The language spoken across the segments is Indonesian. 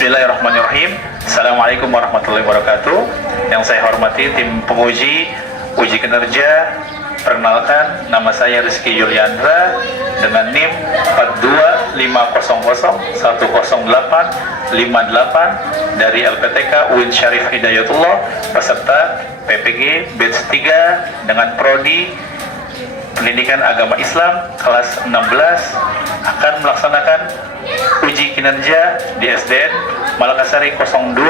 Bismillahirrahmanirrahim. Assalamualaikum warahmatullahi wabarakatuh. Yang saya hormati tim penguji uji kinerja. Perkenalkan, nama saya Rizky Yuliandra dengan NIM 42500100858 dari LPTK UIN Syarif Hidayatullah, peserta PPG batch 3 dengan prodi Pendidikan Agama Islam kelas 16 akan melaksanakan uji kinerja di SDN Malakasari 02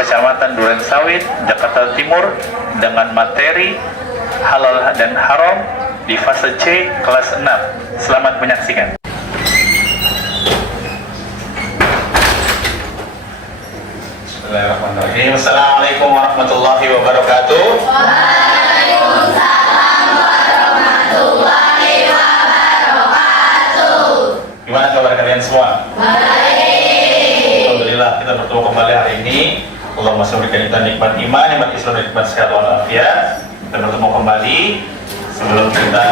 Kecamatan Durensawit, Jakarta Timur dengan materi halal dan haram di fase C kelas 6. Selamat menyaksikan. Bismillahirrahmanirrahim. Assalamualaikum warahmatullahi wabarakatuh. Waalaikumsalam warahmatullahi wabarakatuh. Gimana kabar kalian semua? Baik. Alhamdulillah, kita bertemu kembali hari ini. Allah masih memberikan kita nikmat iman, nikmat Islam, dan nikmat sehat walafiat. Kita bertemu kembali. Sebelum kita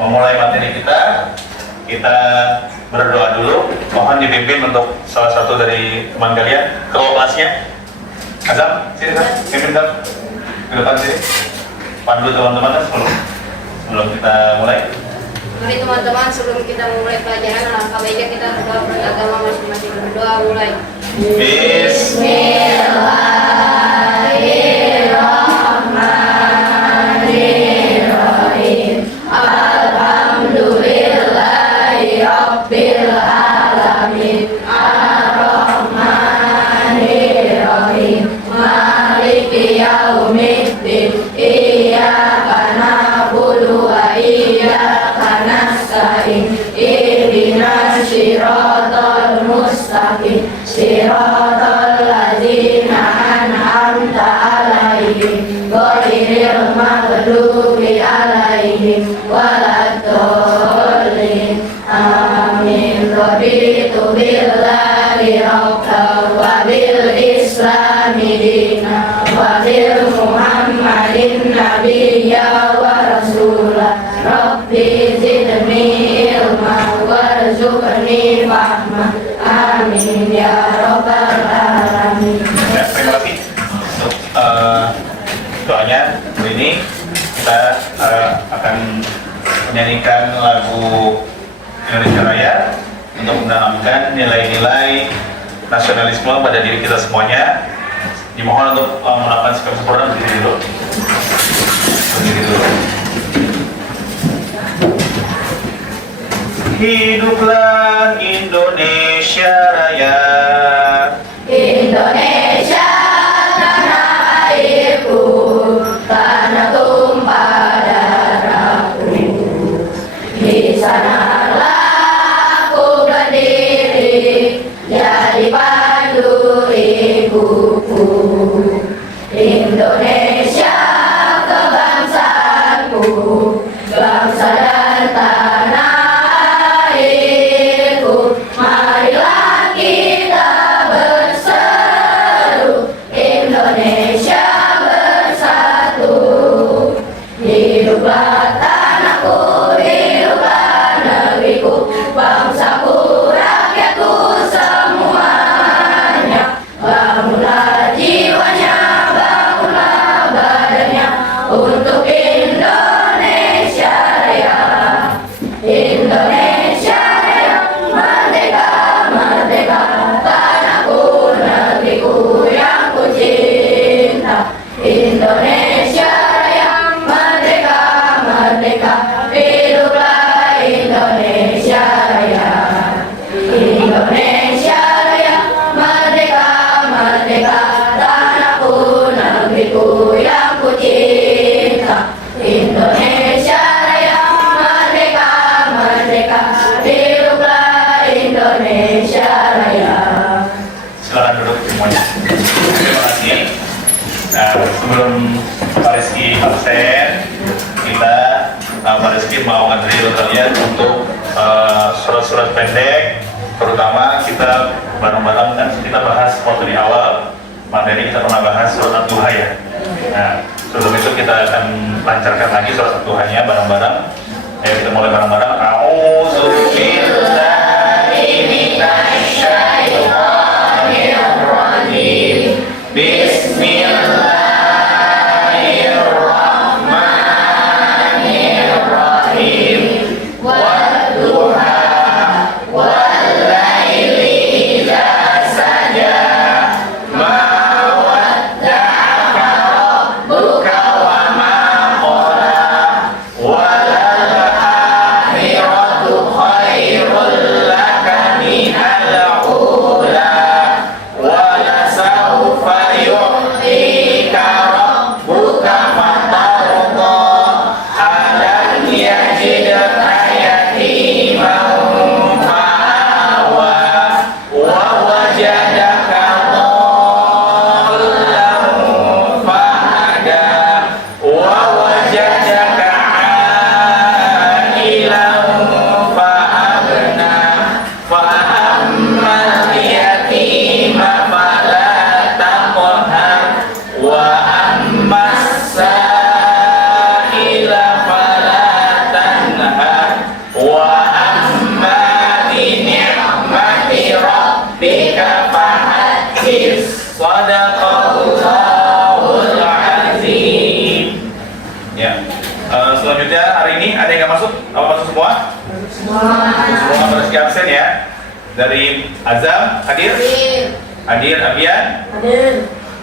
memulai materi kita berdoa dulu. Mohon dipimpin untuk salah satu dari teman kalian ketua kelasnya. Azam, sini Azam, pimpin Azam ke depan sini. Pandu teman-teman sebelum kita mulai. Mari teman-teman, sebelum kita memulai pelajaran, alangkah baiknya kita berdoa beragama masing-masing. Berdoa mulai. Bismillahirrahmanirrahim. Alhamdulillahi Rabbil alamin. Ar-Rahmanirrahim. Maliki yaumiddin. Iyyaka na'budu wa iyyaka nasta'in. Ihdinas siratal mustaqim. Siratal ladzina an'amta 'alaihim ghairil maghdubi 'alaihim waladdallin. Amin. Raditu billahi rabban wa bil islami dinan wa bil muhammadin nabiyya wa rasulah. Rabbi zidni ilma warzuqni fahma. Amin ya rabbal alamin. Ya, terima kasih untuk doanya. Hari ini kita akan menyanyikan lagu Indonesia Raya untuk menanamkan nilai-nilai nasionalisme pada diri kita semuanya. Dimohon untuk melakukan sikap sempurna berdiri dulu. Berdiri dulu. Hiduplah Indonesia Raya. Indonesia tanah airku, tanah tumpah darahku. Di sanalah aku berdiri, jadi pandu ibuku. Indonesia kebangsaanku, bangsa dan tanah airku. Marilah kita berseru, Indonesia bersatu. Hiduplah tanahku, hiduplah negeriku, bangsaku, rakyatku semuanya. Bangunlah jiwanya, bangunlah badannya untuk Indonesia Raya. Indonesia Raya, merdeka, merdeka, tanahku, negeriku yang ku cinta. Indonesia Raya, merdeka, merdeka, hiduplah Indonesia Raya. Indonesia Raya, merdeka, merdeka, tanahku, negeriku yang ku cinta. Indonesia Raya, merdeka, merdeka, hiduplah Indonesia Raya. Silakan duduk semuanya. Terima kasih. Nah, sebelum Pak Rizky absen, Pak Rizky mau ngadri kalian untuk surat-surat pendek, terutama kita bareng-bareng kan kita bahas waktu di awal materi kita pernah bahas surat Ad-Duha ya. Nah, sebelum itu kita akan lancarkan lagi surat Ad-Duhanya bareng-bareng. Ayo kita mulai bareng-bareng. A'udzubillahi minasyaitonir ada yang nggak masuk? Apa masuk semua? Semua harus absen ya. Dari Azam, hadir? Hadir, Abian?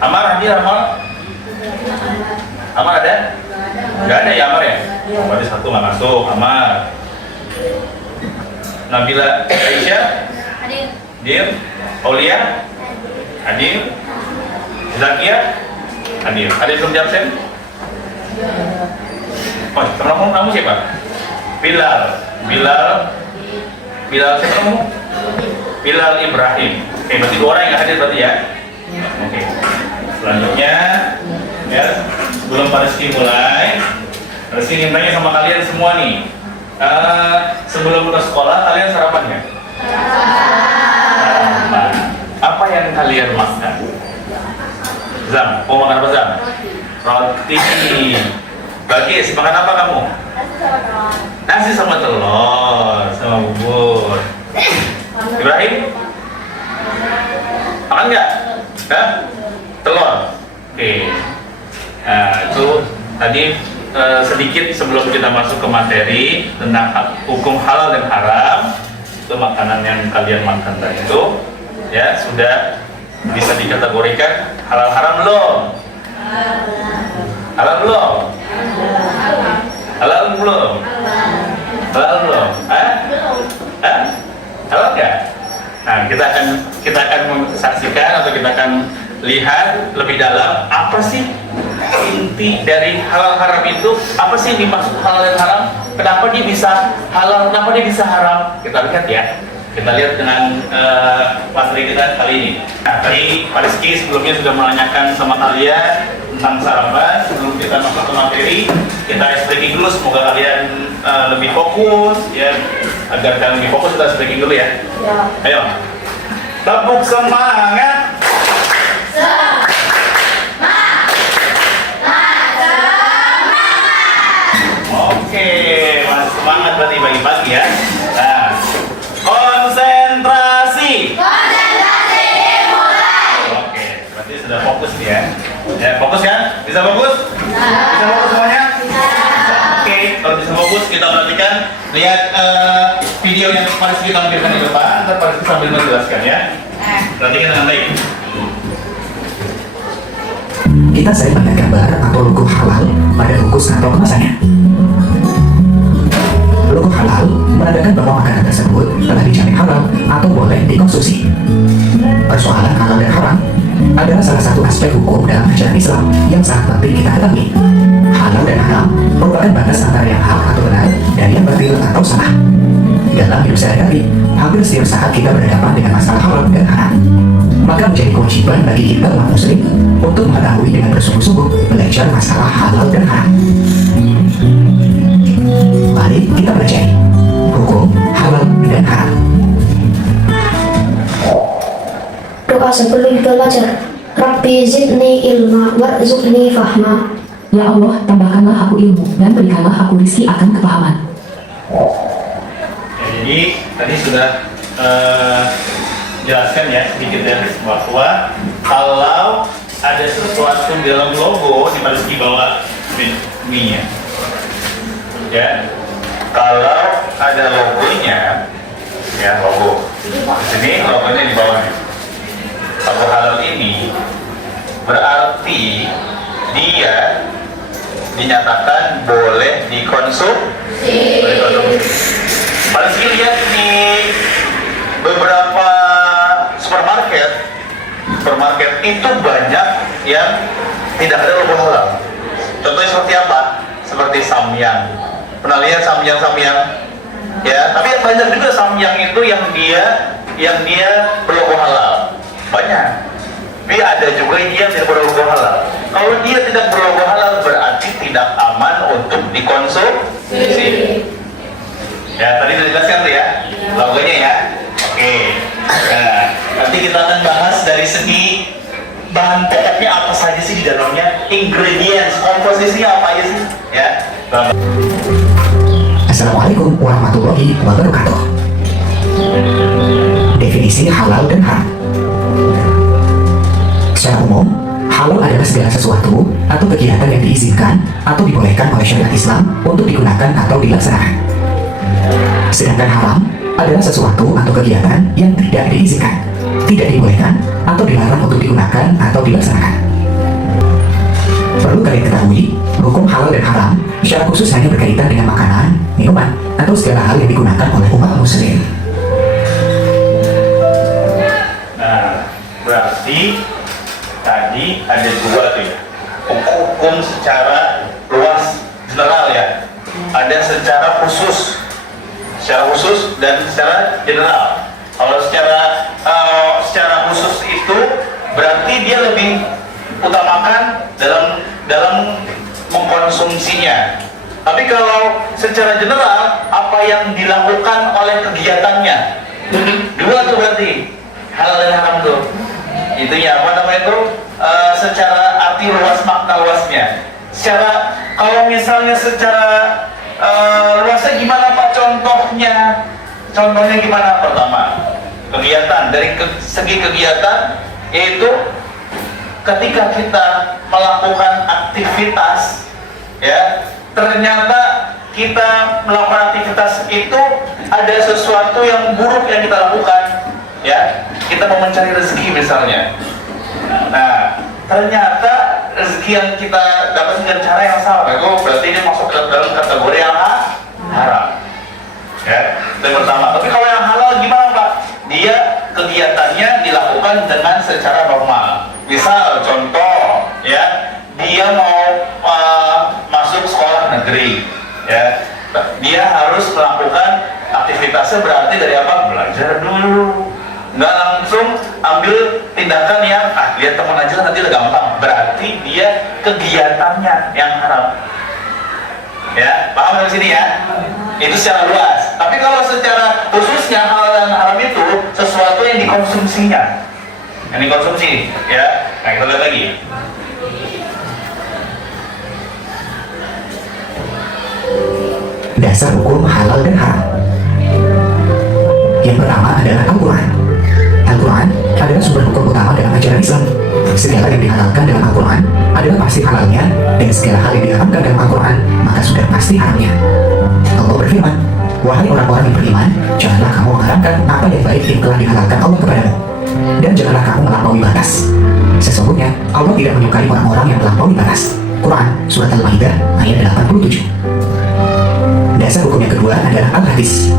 Amar, hadir, Amar? Amar ada? Nggak ada ya Amar ya? Berarti satu nggak masuk, Amar. Nabila Aisyah? Hadir. Aulia? Hadir. Zakia? Hadir. Ada yang belum di absen? Oh, teman kamu siapa? Bilal siapa kamu? Bilal Ibrahim. Oke, berarti 2 orang yang hadir berarti ya. Oke. Selanjutnya, ya, sebelum Rizky mulai, Rizky ingin tanya sama kalian semua nih. Sebelum ke sekolah kalian sarapan ya? Sarapan. Apa yang kalian makan? Zam, mau makan apa Zam? Roti. Bagis, makan apa kamu? Nasi sama telur, sama bubur. Ibrahim? Makan nggak? Hah? Telur? Oke. Nah, itu tadi sedikit sebelum kita masuk ke materi tentang hukum halal dan haram. Itu makanan yang kalian makan tadi itu ya sudah bisa dikategorikan halal haram belum? Halal belum? Halal belum? Halal belum? Hah? Hah? Halal nggak? Nah, kita akan saksikan atau kita akan lihat lebih dalam apa sih inti dari halal haram itu, apa sih yang dimaksud halal dan haram, kenapa dia bisa halal, kenapa dia bisa haram. Kita lihat ya, kita lihat dengan materi kita kali ini. Nah, tadi Pak Rizky sebelumnya sudah menanyakan sama kalian tentang sarapan. Sebelum kita masuk ke materi, kita ice breaking dulu, semoga kalian lebih fokus ya. Agar kalian lebih fokus, kita ice breaking dulu ya. Ayo, tepuk semangat. Oke, masih semangat berarti pagi-pagi ya. Nah, konsentrasi. Mulai. Oke, berarti sudah fokus nih ya. Ya, fokus ya? Bisa fokus? Bisa fokus semuanya? Oke, kalau bisa fokus kita perhatikan, lihat video yang Paris kita tampilkan di depan, ntar Paris sambil menjelaskan ya. Perhatikan dengan baik. Kita sering melihat gambar atau logo halal pada bungkus atau kemasannya. Logo halal menandakan bahwa makanan tersebut telah dijamin halal atau boleh dikonsumsi. Persoalan halal dan haram adalah salah satu aspek hukum dalam ajaran Islam yang sangat penting kita ketahui. Halal dan haram merupakan batas antara yang hak atau benar dan yang batil atau salah. Dalam hidup sehari-hari, hampir setiap saat kita berhadapan dengan masalah halal dan haram. Maka menjadi kewajiban bagi kita umat muslim untuk mengetahui dengan bersungguh-sungguh belajar masalah halal dan haram. Mari kita pelajari hukum halal dan haram. Doa sebelum belajar. Rabbi zidni ilma warzuqni fahma. Ya Allah, tambahkanlah aku ilmu dan berikanlah aku rizki akan kepahaman. Jadi tadi sudah jelaskan ya sedikit ya, bahwa kalau ada sesuatu di dalam logo di Rizky bawa mie ya, kalau ada logonya ya, logo di sini, logonya di bawahnya, logo halal ini berarti dia dinyatakan boleh dikonsumsi. Paling sih lihat di beberapa supermarket itu banyak yang tidak ada logo halal. Contohnya seperti apa? Seperti Samyang. Pernah lihat Samyang? Ya, tapi banyak juga Samyang itu yang dia berlogo halal. Banyak. Tapi ada juga yang dia tidak berlogo halal. Kalau dia tidak berlogo halal berarti tidak aman untuk dikonsumsi. Ya, tadi sudah dijelaskan tuh ya, logonya ya. Oke. Nah, nanti kita akan bahas dari segi bahan pokoknya apa saja sih di dalamnya, ingredients, komposisinya apa aja sih, ya. Assalamualaikum warahmatullahi wabarakatuh. Definisi halal dan haram. Secara umum, halal Halal adalah segala sesuatu atau kegiatan yang diizinkan atau dibolehkan oleh syariat Islam untuk digunakan atau dilaksanakan. Sedangkan haram adalah sesuatu atau kegiatan yang tidak diizinkan, tidak dibolehkan, atau dilarang untuk digunakan atau dilaksanakan. Perlu kalian ketahui, hukum halal dan haram secara khusus hanya berkaitan dengan makanan, minuman, atau segala hal yang digunakan oleh umat muslim. Nah, berarti tadi ada dua tuh ya. Hukum secara luas, general ya. Ada secara khusus dan secara general. Kalau secara khusus itu berarti dia lebih utamakan dalam mengkonsumsinya. Tapi kalau secara general, apa yang dilakukan oleh kegiatannya, dua tuh berarti halal dan haram tuh. Itunya apa namanya itu? Secara arti luas, makna luasnya. Kalau misalnya secara luasnya gimana Pak contohnya? Contohnya gimana? Pertama, kegiatan dari segi kegiatan yaitu ketika kita melakukan aktivitas, ya ternyata kita melakukan aktivitas itu ada sesuatu yang buruk yang kita lakukan, ya kita mau mencari rezeki misalnya. Nah, ternyata rezeki yang kita dapat dengan cara yang salah, itu berarti ini masuk ke dalam kategori yang haram. Ya, itu yang pertama. Tapi kalau yang halal gimana Pak? Dia kegiatannya dilakukan dengan secara normal. Misal contoh, ya dia mau masuk sekolah negeri, ya dia harus melakukan aktivitasnya berarti dari apa? Belajar dulu. Nggak langsung ambil tindakan yang lihat teman aja nanti udah gampang. Berarti dia kegiatannya yang haram. Ya, paham dari sini ya? Itu secara luas. Tapi kalau secara khususnya halal dan haram itu sesuatu yang dikonsumsinya, yang dikonsumsi, ya. Nah kita lihat lagi. Dasar hukum halal dan haram. Yang pertama adalah Al-Quran. Al-Quran adalah sumber hukum utama dalam ajaran Islam. Segala yang dihalalkan dalam Al-Quran adalah pasti halalnya, dan segala hal yang diharamkan dalam Al-Quran maka sudah pasti haramnya. Allah berfirman, "Wahai orang-orang yang beriman, janganlah kamu mengharamkan apa yang baik yang telah dihalalkan Allah kepadamu, dan janganlah kamu melampaui batas. Sesungguhnya Allah tidak menyukai orang-orang yang melampaui batas." Quran Surat Al-Maidah ayat 87. Dasar hukum yang kedua adalah Al-Hadis.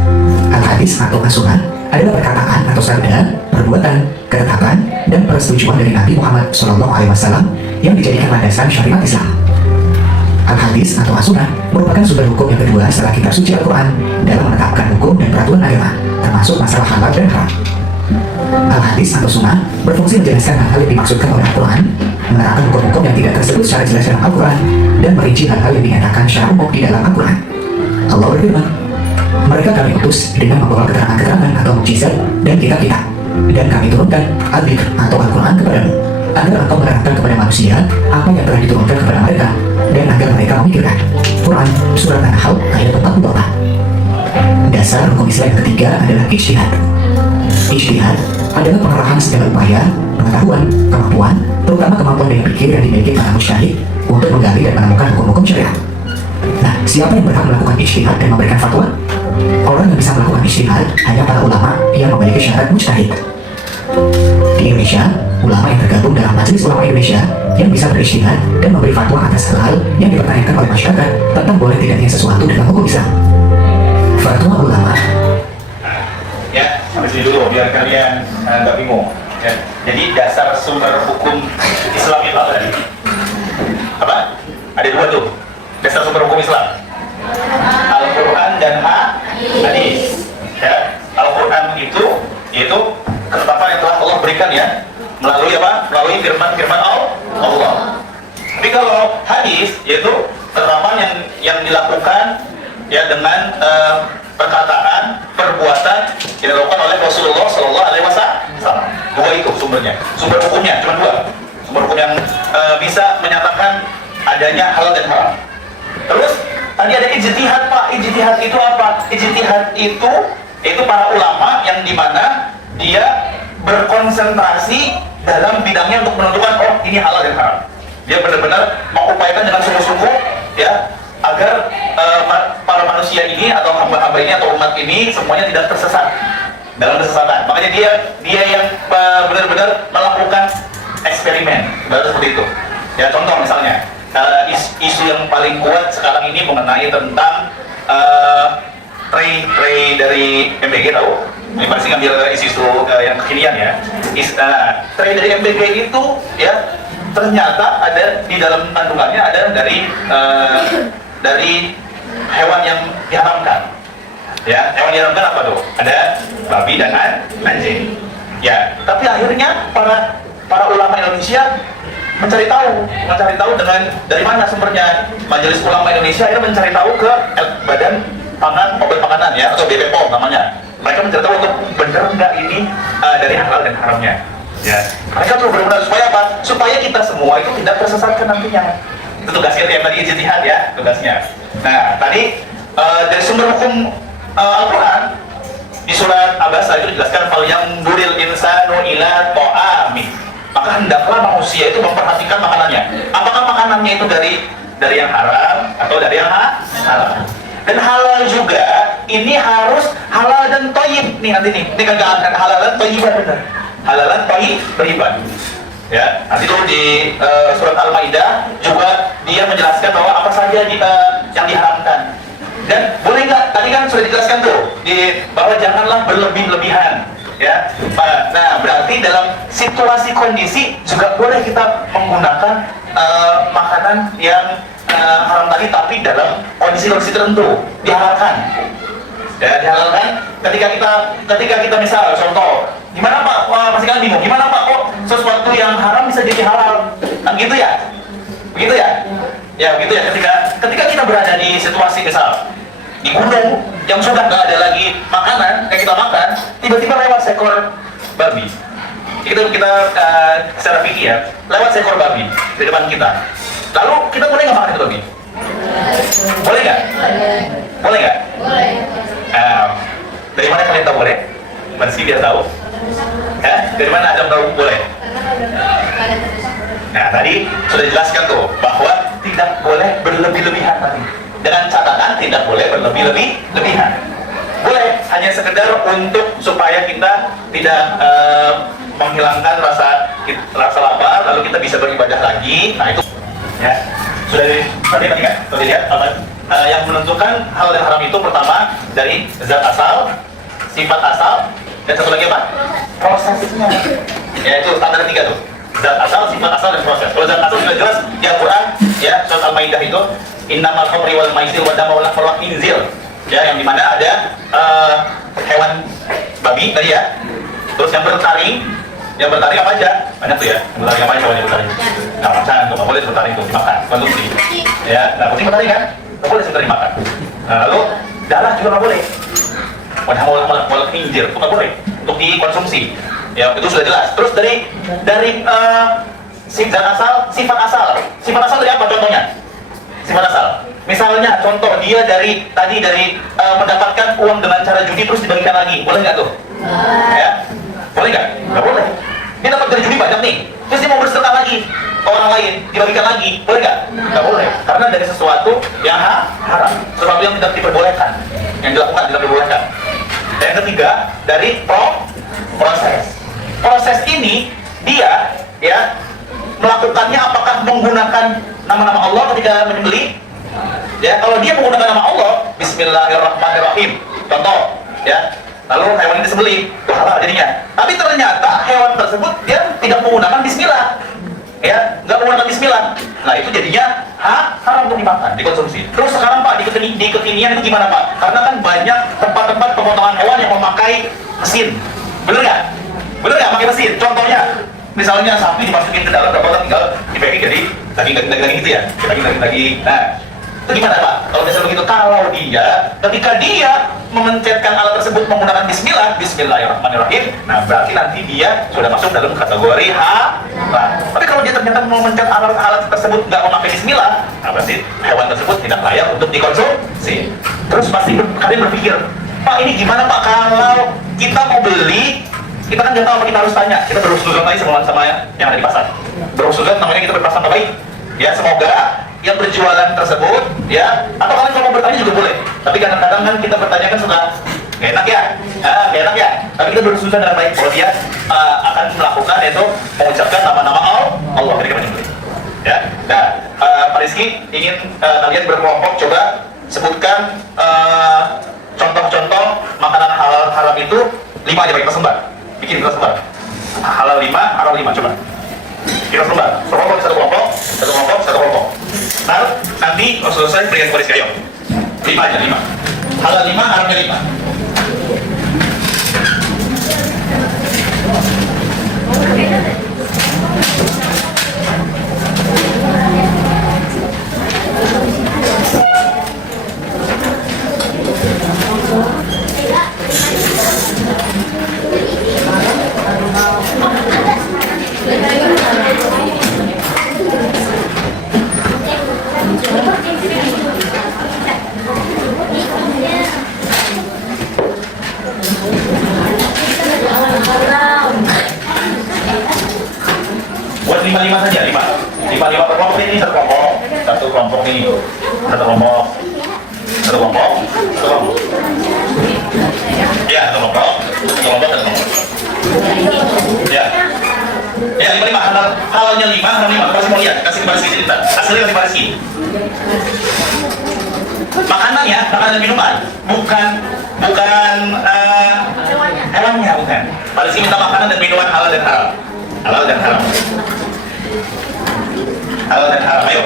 Al-Hadis atau As-Sunnah adalah perkataan atau sabda, perbuatan, ketetapan, dan persetujuan dari Nabi Muhammad SAW yang dijadikan landasan syariat Islam. Al-Hadis atau As-Sunnah merupakan sumber hukum yang kedua setelah kitab suci Al-Quran dalam menetapkan hukum dan peraturan agama, termasuk masalah halal dan haram. Al-Hadis atau Sunnah berfungsi menjelaskan hal-hal yang dimaksudkan oleh Al-Quran, menerangkan hukum-hukum yang tidak tersebut secara jelas dalam Al-Quran, dan merinci hal-hal yang dinyatakan secara umum di dalam Al-Quran. Allah berfirman, "Mereka kami utus dengan membawa keterangan-keterangan atau mukjizat dan kitab-kitab, dan kami turunkan Al-Dzikr atau Al-Quran kepadamu, agar engkau menerangkan kepada manusia apa yang telah diturunkan kepada mereka, dan agar mereka memikirkan." Quran Surat An-Nahl ayat 44. Dasar hukum Islam yang ketiga adalah ijtihad. Ijtihad adalah pengerahan segala upaya, pengetahuan, kemampuan, terutama kemampuan daya pikir yang dimiliki para mujtahid untuk menggali dan menemukan hukum-hukum syariat. Nah, siapa yang berhak melakukan ijtihad dan memberikan fatwa? Orang yang bisa melakukan ijtihad hanya para ulama yang memiliki syarat mujtahid. Di Indonesia, ulama yang tergabung dalam Majelis Ulama Indonesia yang bisa berijtihad dan memberi fatwa atas hal-hal yang dipertanyakan oleh masyarakat tentang boleh tidaknya sesuatu dalam hukum Islam. Fatwa ulama. Ya, sampai sini dulu biar kalian nggak bingung. Ya. Jadi dasar sumber hukum Islam itu apa tadi? Apa? Ada dua tuh. Dasar sumber hukum Islam. Al-Quran dan Hadis. Ya, Al-Quran itu yaitu ketetapan yang telah Allah berikan ya, melalui apa? Melalui firman-firman Allah. Tapi kalau hadis yaitu ketetapan yang dilakukan ya dengan perkataan, perbuatan yang dilakukan oleh Rasulullah Shallallahu Alaihi Wasallam. Dua itu sumbernya, sumber hukumnya cuma dua. Sumber hukum yang bisa menyatakan adanya halal dan haram. Terus tadi ada ijtihad Pak. Ijtihad itu apa? Ijtihad itu para ulama yang dimana dia berkonsentrasi dalam bidangnya untuk menentukan oh ini halal dan haram. Dia benar-benar mengupayakan dengan sungguh-sungguh ya agar para manusia ini atau hamba-hamba ini atau umat ini semuanya tidak tersesat dalam kesesatan. Makanya dia yang benar-benar melakukan eksperimen, seperti itu. Ya contoh misalnya isu yang paling kuat sekarang ini mengenai tentang tray dari MBG, tahu? Ini pasti ngambil isu yang kekinian ya. Tray dari MBG itu ya ternyata ada di dalam kandungannya ada dari hewan yang diharamkan. Ya, hewan diharamkan apa tuh? Ada babi dan anjing. Ya, tapi akhirnya para ulama Indonesia mencari tahu dengan dari mana sumbernya. Majelis Ulama Indonesia akhirnya mencari tahu ke Badan Pangan Obat Makanan ya atau BPOM namanya. Mereka mencari tahu untuk benar nggak ini dari halal dan haramnya. Ya, mereka tuh benar-benar supaya apa? Supaya kita semua itu tidak tersesatkan nantinya. Itu tugasnya yang tadi ijtihad ya, tugasnya. Nah, tadi dari sumber hukum Al-Quran di surat Abasa itu dijelaskan fal yang duril insanu ila ta'ami. Maka hendaklah manusia itu memperhatikan makanannya. Apakah makanannya itu dari yang haram atau dari yang halal? Dan halal juga ini harus halal dan thayyib nih nanti nih. Ini kan halal dan thayyiban benar. Halalan thayyiban. Ya, nanti tuh di surat Al-Maidah juga dia menjelaskan bahwa apa saja yang diharamkan. Dan boleh nggak? Tadi kan sudah dijelaskan tuh bahwa janganlah berlebih-lebihan. Ya, nah berarti dalam situasi kondisi juga boleh kita menggunakan makanan yang haram tadi, tapi dalam kondisi-kondisi tertentu dihalalkan. Ya, dihalalkan ketika kita misal contoh, gimana Pak? Masih kalian bingung, gimana Pak kok sesuatu yang haram bisa jadi halal? Kan gitu ya? Begitu ya? Ya begitu ya, ketika kita berada di situasi misal di gunung yang sudah nggak ada lagi makanan yang kita makan, tiba-tiba lewat seekor babi. Kita secara fikih ya, lewat seekor babi di depan kita. Lalu kita boleh nggak makan itu babi? Boleh nggak? Boleh nggak? Boleh. Dari mana kalian tahu boleh? Masih biar tahu. Ya? Dari mana Adam tahu boleh? Nah tadi sudah dijelaskan tuh bahwa tidak boleh berlebih-lebihan tadi. Dengan catatan tidak boleh berlebih-lebihan. Boleh hanya sekedar untuk supaya kita tidak menghilangkan rasa lapar, lalu kita bisa beribadah lagi. Nah itu ya sudah tadi kan sudah dilihat apa yang menentukan hal yang haram itu pertama dari zat asal, sifat asal, dan satu lagi apa? Prosesnya. Ya itu standar 3 tuh. Zat asal, sifat asal, dan proses. Kalau zat asal sudah jelas di Al-Quran ya surat Al-Maidah itu innamal khamri wal maisir wad damu wal lahmu wal khinzir. Ya yang dimana ada hewan babi tadi ya. Terus yang bertaring apa aja? Banyak tuh ya. Yang bertaring apa aja yang bertaring? Nah, jangan tuh, nggak boleh bertaring tuh dimakan, konsumsi. Ya, nah kucing bertaring kan? Nggak boleh sebentar dimakan. Nah, lalu darah juga nggak boleh. Wal khinzir itu nggak boleh untuk dikonsumsi. Ya itu sudah jelas. Terus dari sifat asal dari apa contohnya? Sifat asal. Misalnya contoh dia dari mendapatkan uang dengan cara judi terus dibagikan lagi, boleh nggak tuh? Ya, boleh nggak? Nggak boleh. Dia dapat dari judi banyak nih, terus dia mau bersedekah lagi ke orang lain, dibagikan lagi, boleh nggak? Nggak boleh, karena dari sesuatu yang haram, sesuatu yang tidak diperbolehkan, yang dilakukan tidak diperbolehkan. Dan yang ketiga dari proses. Proses ini dia ya melakukannya apakah menggunakan nama-nama Allah ketika menyembelih? Ya, kalau dia menggunakan nama Allah, Bismillahirrahmanirrahim, contoh, ya, lalu hewan ini disembelih, itu halal jadinya. Tapi ternyata hewan tersebut dia tidak menggunakan Bismillah, ya, nggak menggunakan Bismillah. Nah itu jadinya haram untuk dimakan, dikonsumsi. Terus sekarang Pak di kekinian itu gimana Pak? Karena kan banyak tempat-tempat pemotongan hewan yang memakai mesin, bener nggak? Bener nggak pakai mesin? Contohnya, misalnya sapi dimasukin ke dalam, berapa tinggal dipacking jadi daging gitu ya, daging. Nah itu gimana Pak? Kalau misalnya begitu, kalau ketika dia memencetkan alat tersebut menggunakan Bismillahirrahmanirrahim, nah berarti nanti dia sudah masuk dalam kategori haram. Tapi kalau dia ternyata memencet alat tersebut nggak memakai Bismillah, nah berarti hewan tersebut tidak layak untuk dikonsumsi. Terus pasti kalian berpikir, Pak ini gimana Pak kalau kita mau beli kita kan nggak tahu apa kita harus tanya. Kita berhusnuzon tadi sama yang ada di pasar. Berhusnuzon namanya kita berprasangka baik. Ya, semoga yang berjualan tersebut, ya, atau kalian kalau mau bertanya juga boleh. Tapi kadang-kadang kan kita bertanya kan suka gak enak ya, gak enak ya. Tapi kita berhusnuzon dengan baik kalau dia akan melakukan yaitu mengucapkan nama-nama Allah ketika menyembelih. Ya, nah, Pak Rizky ingin kalian berkelompok coba sebutkan contoh-contoh makanan halal haram itu 5 aja kita sebar. Bikin kita sebar. Halal 5, haram 5 coba. Kita sebar. Satu kelompok. Nah, nanti kalau selesai berikan Pak Rizky, ayo. 5 aja, 5. Halal 5, haramnya 5. Buat 5 saja, 5 per kelompok ini, satu kelompok ini, satu kelompok. Ya, satu kelompok. Ya, 5 halalnya 5, haram 5. Kasih mau lihat, kasih ke Rizky cerita. Hasilnya kasih Rizky. Makanan minuman, bukan hewannya, bukan. Pak Rizky minta makanan dan minuman halal dan haram. Halal dan haram, ayo.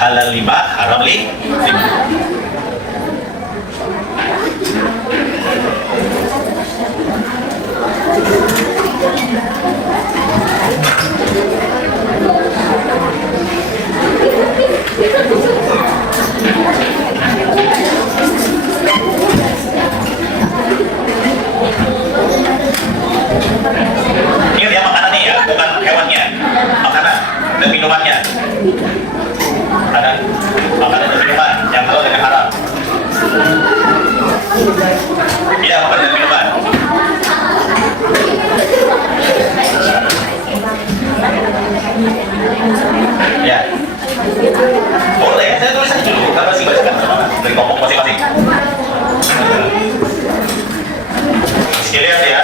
Halal 5, haram 5. Ingat ya, makanannya ya, bukan hewannya. Makanan dan minumannya. Makanan dan minuman yang halal dan yang haram. Iya, makanan dan minuman. Ya. Boleh, saya tulis aja dulu. Kita masih bacakan sama dari kelompok masing-masing. Lihat ya.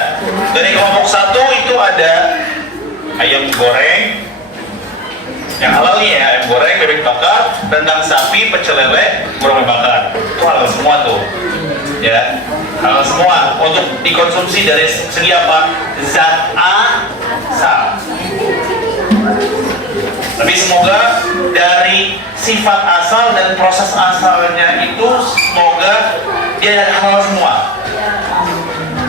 Dari kelompok 1 itu ada ayam goreng. Yang halal nih ya, ayam goreng, bebek bakar, rendang sapi, pecel lele, gurame bakar. Itu halal semua tuh. Ya, halal semua untuk dikonsumsi dari segi apa? Zat asal. Tapi semoga dari sifat asal dan proses asalnya itu semoga dia halal semua.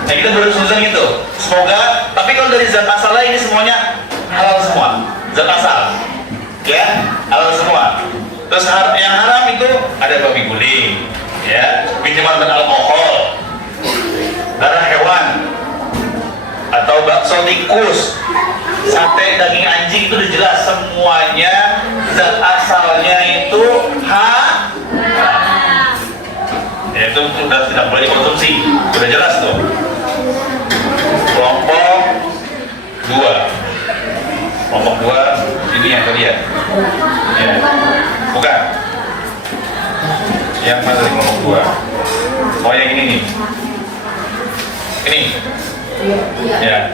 Nah, kita berusaha gitu. Semoga, tapi kalau dari zat asalnya ini semuanya halal semua. Zat asal. Ya, halal semua. Terus yang haram itu ada babi guling, ya, minuman beralkohol, darah hewan, atau bakso tikus, sate daging anjing, itu udah jelas semuanya zat asalnya itu haram. Ya, itu sudah tidak boleh dikonsumsi, sudah jelas tuh. Kelompok 2 ini yang tadi ya. Ya, bukan yang mana dari kelompok 2? Oh, yang ini nih, ini ya.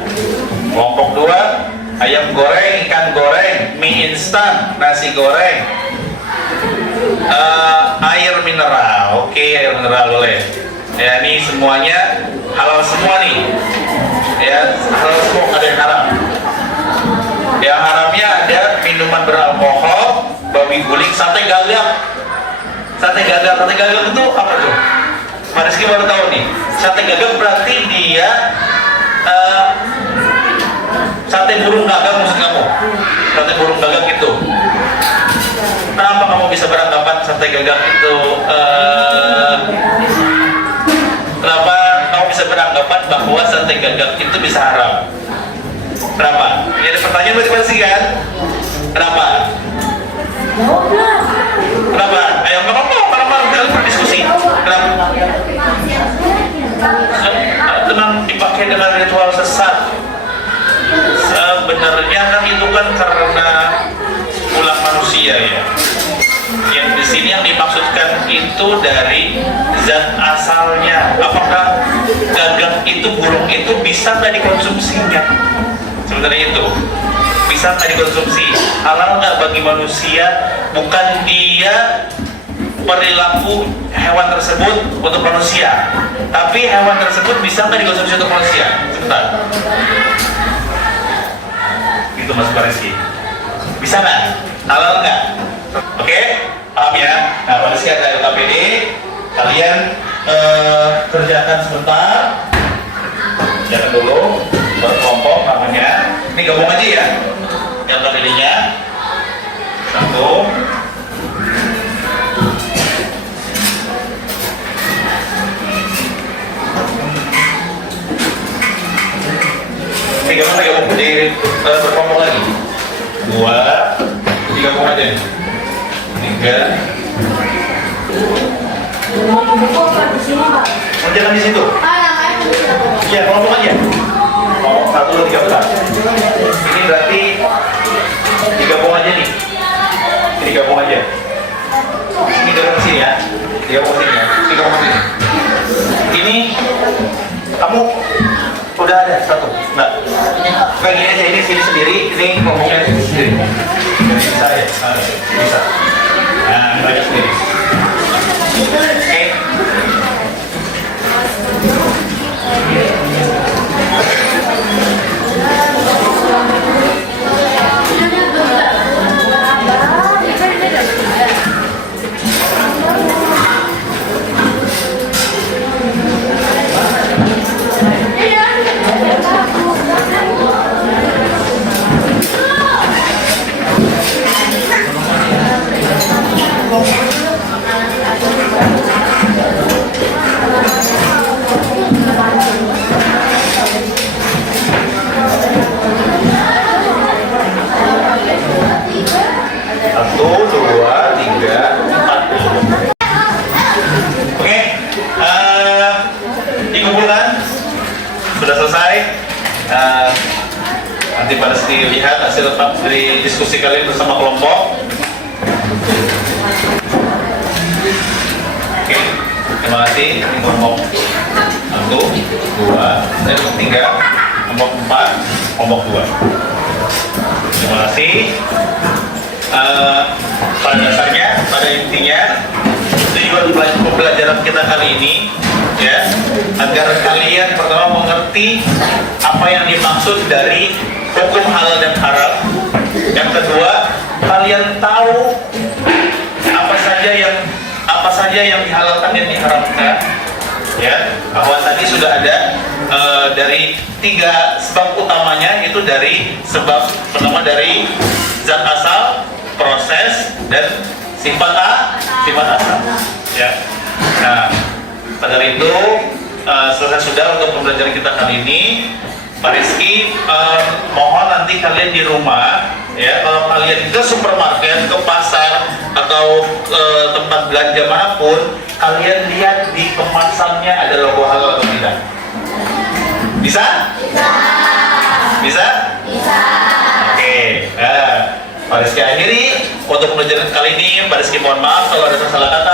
Kelompok 2, ayam goreng, ikan goreng, mie instan, nasi goreng, air mineral. Oke, air mineral boleh ya. Ini semuanya halal semua nih ya, halal semua, ada yang haram. Yang haramnya ada minuman beralkohol, babi guling, sate gagak. Sate gagak itu apa tuh? Pak Rizky baru tahu nih. Sate gagak berarti dia sate burung gagak maksud kamu? Sate burung gagak itu. gagak itu kenapa kamu bisa beranggapan bahwa sate gagak itu bisa haram? Kenapa? Ini ada pertanyaan motivasi kan? Kenapa? Kenapa? Ayo nggak apa-apa, malam-malam kalian berdiskusi. Kenapa? Memang dipakai dengan ritual sesat. Sebenarnya kan itu kan karena ulah manusia ya. Yang di sini yang dimaksudkan itu dari zat asalnya. Apakah gagak itu, burung itu bisa nggak dikonsumsinya? Sebenarnya itu bisa nggak dikonsumsi? Halal nggak bagi manusia? Bukan dia perilaku hewan tersebut untuk manusia, tapi hewan tersebut bisa nggak dikonsumsi untuk manusia? Sebentar. Itu Mas Bareski. Bisa nggak? Halal nggak? Oke, paham ya? Nah, pada saat ada LKPD, kalian kerjakan sebentar. Kerjakan dulu, berkelompok namanya. Ini gabung aja ya. LKPD-nya. Satu. Digabung di berkelompok lagi. 2, digabung aja nih. 3. Oh, jangan di situ. Ya, kelompok aja. Oh, 1, 2, 3, 4. Ini berarti digabung aja nih. Ini digabung aja. Ini digabung sini ya. Digabung sini ya. Digabung sini. Ini kamu udah ada 1. Nah, kayak gini aja, ini sini sendiri, ini ngomongnya sendiri. Bisa ya? Bisa. Nah, banyak sendiri. Oke. Sudah selesai. Nanti pada dilihat hasil dari diskusi kalian bersama kelompok. Oke, terima kasih. Ini kelompok 1, 2, 3, kelompok 4, kelompok 2. Terima kasih. Pada dasarnya, pada intinya, tujuan pembelajaran kita kali ini ya, agar kalian pertama mengerti apa yang dimaksud dari hukum halal dan haram. Yang kedua, kalian tahu apa saja yang dihalalkan dan diharamkan. Ya, bahwa tadi sudah ada dari 3 sebab utamanya, itu dari sebab pertama dari zat asal, proses, dan sifat asal. Ya. Nah, pada itu selesai sudah untuk pembelajaran kita kali ini. Pak Rizky, mohon nanti kalian di rumah ya, kalau kalian ke supermarket, ke pasar, atau tempat belanja manapun, kalian lihat di kemasannya ada logo halal atau tidak. Bisa? Bisa? Oke. Nah, Pak Rizky akhiri untuk pembelajaran kali ini. Pak Rizky mohon maaf kalau ada salah kata.